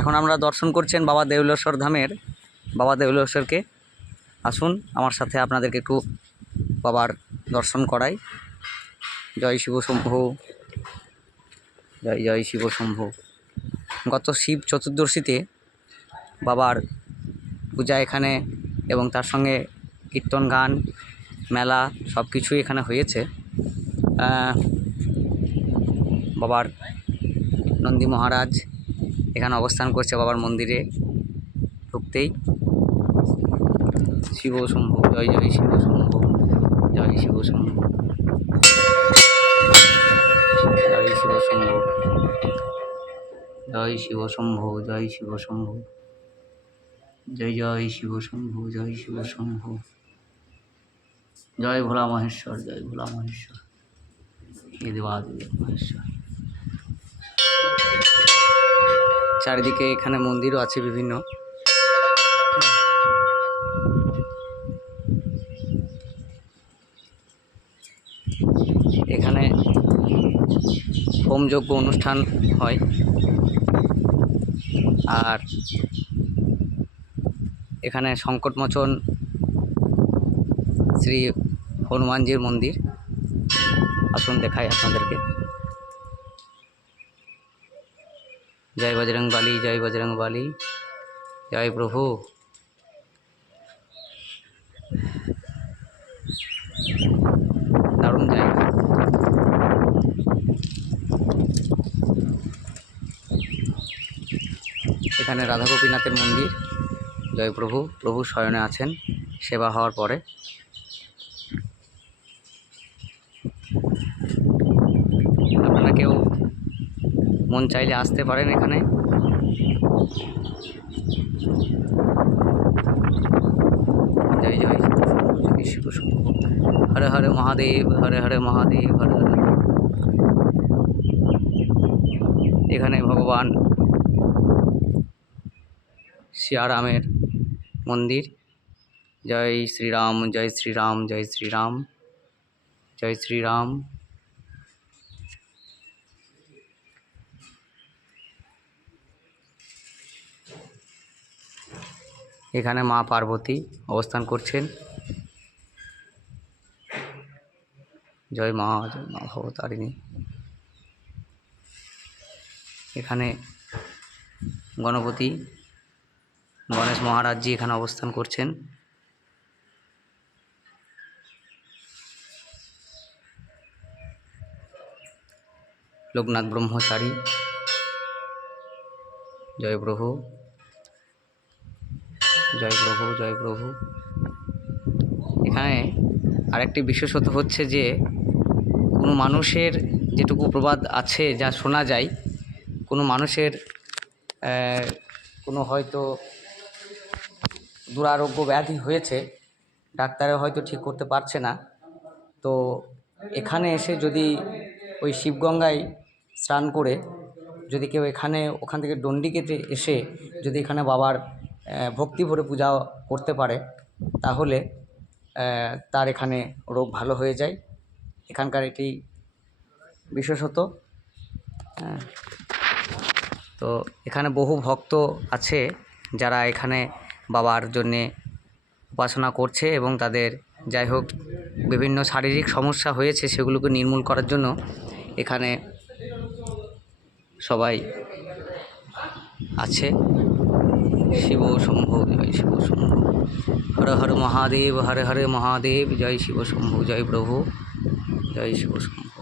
এখন আমরা দর্শন করছেন বাবা দেউলেশ্বর ধামের বাবা দেউলেশ্বরকে। আসুন আমার সাথে আপনাদেরকে একটু বাবার দর্শন করাই। জয় শিব শম্ভু, জয় জয় শিব শম্ভু। গত শিব চতুর্দশীতে বাবার পূজা এখানে এবং তার সঙ্গে কীর্তন গান মেলা সব কিছুই এখানে হয়েছে। বাবার নন্দী মহারাজ এখানে অবস্থান করছে বাবার মন্দিরে ঢুকতেই। শিব শম্ভু, জয় জয় শিব শম্ভু, জয় শিব শম্ভু, জয় শিব শম্ভু, জয় শিব শম্ভু, জয় শিব শম্ভু, জয় জয় শিব শম্ভু, জয় শিব শম্ভু, জয় ভোলা মহেশ্বর, জয় ভোলা মহেশ্বর, হে দেবাদিদেব মহেশ্বর। চারিদিকে এখানে মন্দিরও আছে বিভিন্ন। এখানে হোমযজ্ঞ অনুষ্ঠান হয় আর এখানে সংকটমোচন শ্রী হনুমানজির মন্দির। আসুন দেখাই আপনাদেরকে। জয় বজরং বালি, জয় বজরং বালি, জয় প্রভু। দারুণ জায়গা। এখানে রাধা গোপীনাথের মন্দির। জয় প্রভু। প্রভু শয়নে আছেন সেবা হওয়ার পরে। আপনারা কেউ মন চাইলে আসতে পারেন এখানে। জয় জয় জয় শিব শম্ভু, হরে হরে মহাদেব, হরে হরে মহাদেব, হরে হরে। এখানে ভগবান সিয়ারামের মন্দির। জয় শ্রীরাম, জয় শ্রীরাম, জয় শ্রীরাম, জয় শ্রীরাম। এখানে মা পার্বতী অবস্থান করছেন। জয় মা ভবতারিণী। এখানে গণপতি গণেশ মহারাজজি এখানে অবস্থান করছেন। লোকনাথ ব্রহ্মচারী, জয় প্রভু, জয় প্রভু, জয় প্রভু। এখানে আরেকটি বিশেষত হচ্ছে যে কোনো মানুষের যেটুকু প্রবাদ আছে, যা শোনা যায়, কোনো মানুষের কোনো হয়তো দুরারোগ্য ব্যাধি হয়েছে, ডাক্তারে হয়তো ঠিক করতে পারছে না, তো এখানে এসে যদি ওই শিবগঙ্গায় স্নান করে যদি কেউ ওখান থেকে ডন্ডিকেতে এসে যদি এখানে বাবার ভক্তি ভরে পূজা করতে পারে, তাহলে তার এখানে রোগ ভালো হয়ে যায়। এখানকার এটি বিশেষত। তো এখানে বহু ভক্ত আছে যারা এখানে বাবার জন্যে উপাসনা করছে এবং তাদের যাই হোক বিভিন্ন শারীরিক সমস্যা হয়েছে সেগুলোকে নির্মূল করার জন্য এখানে সবাই আছে। শিব শম্ভু, জয় শিব শম্ভু, হর হর মহাদেব, হরে হরে মহাদেব, জয় শিব শম্ভু, জয় প্রভু, জয় শিব শম্ভু।